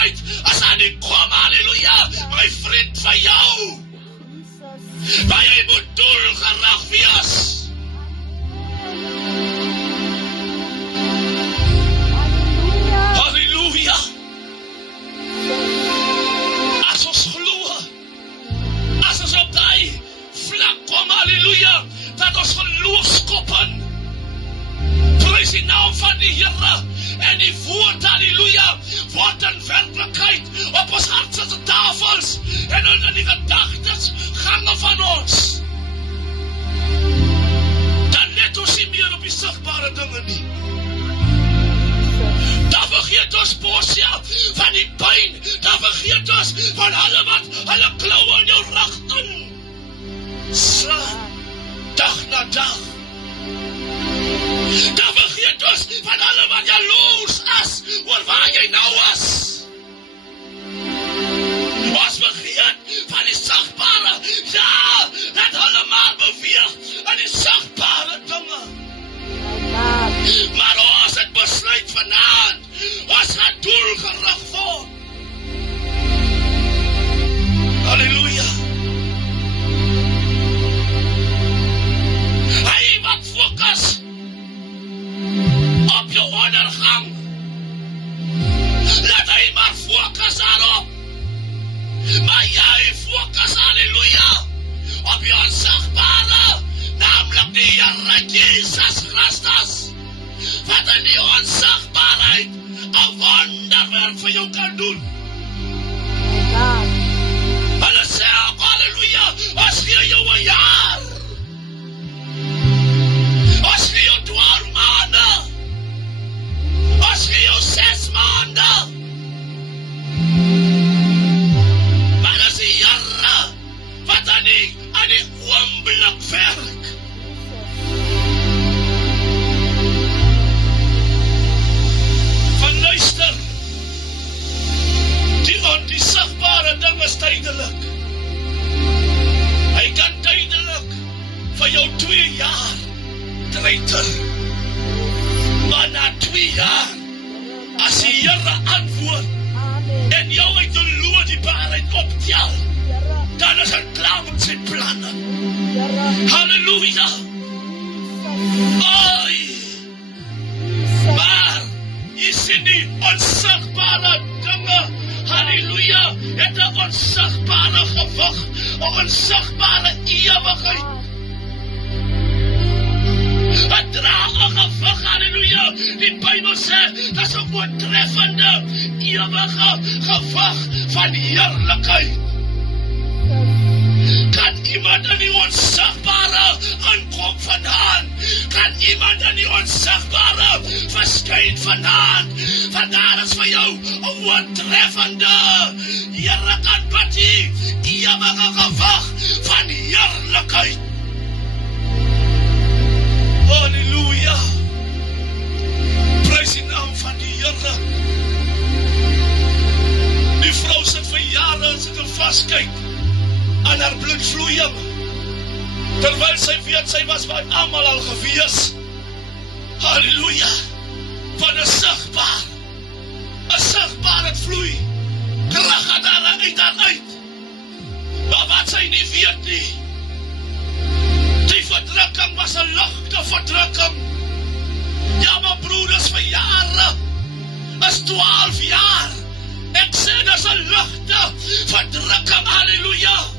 tyd is aan die kom, halleluja, my vriend vir jou. Maar jy moet doelgerig wees. Halleluja. As ons glo, as ons op die vlak kom, halleluja, dat ons geloofskoppen, prys die naam van die Here, en die woord, halleluja, word in werklikheid op ons hartse tafels, en in die gedagtes gange van ons. Dan let ons nie meer op die sigbare dinge nie. Dan vergeet ons bosie van die pyn, dan vergeet ons van hulle wat hulle klauwe in jou rug in slaan, dag na dag. Dan vergeet ons van hulle wat jaloers is oor waar jy nou is. Ons vergeet van die sigbare, ja, dat hulle maar beweeg in die sigbare dinge. Maar ons het besluit vanaand, ons gaan doelgerig word. Halleluja. Hy wat fokus op jou ondergang, laat hy maar fokus daarop. Maar jy fokus, halleluja, op jou onsigbare, namelijk die Here Jesus Christus, wat in die onsigbaarheid 'n wonderwerk vir jou kan doen. Hulle sê ook, halleluja, ons gee jou 'n jaar. Ons gee jou 12 maande. Ons gee jou 6 maande. Maar as die Here wat aan die oomblik werk. Van luister, die sigbare ding is tydelik. Hy kan tydelik vir jou 2 jaar treiter. Maar na 2 jaar, as die Here antwoord, en jou uit die lood die waarheid optel, dan is hy klaar met sy planne. Halleluja. Ai. Maar, jy sien die onsigbare dinge, halleluja, het 'n onsigbare gewig, 'n onsigbare ewigheid. Het dra 'n gewig, halleluja. Die Bybel sê, dat is 'n oortreffende, ewige gewig van heerlikheid. Kan iemand in die onsigbare aankom vandaan? Kan iemand in die onsigbare verskyn vandaan? Vandaar is vir jou 'n oortreffende, Here kan bid die ewige gewig van heerlikheid. Halleluja. Prys die naam van die Here. Die vrou sit vir jare, sit en vaskyk aan haar bloedvloeiing, terwyl sy weet, sy was by almal al gewees. Halleluja. Van 'n sigbaar het vloei, krag het daar uit. Maar wat sy nie weet nie, die verdrukking was 'n ligte verdrukking. Ja, maar broeders, vir jare, is 12 jaar. Ek sê, dis 'n ligte verdrukking, halleluja.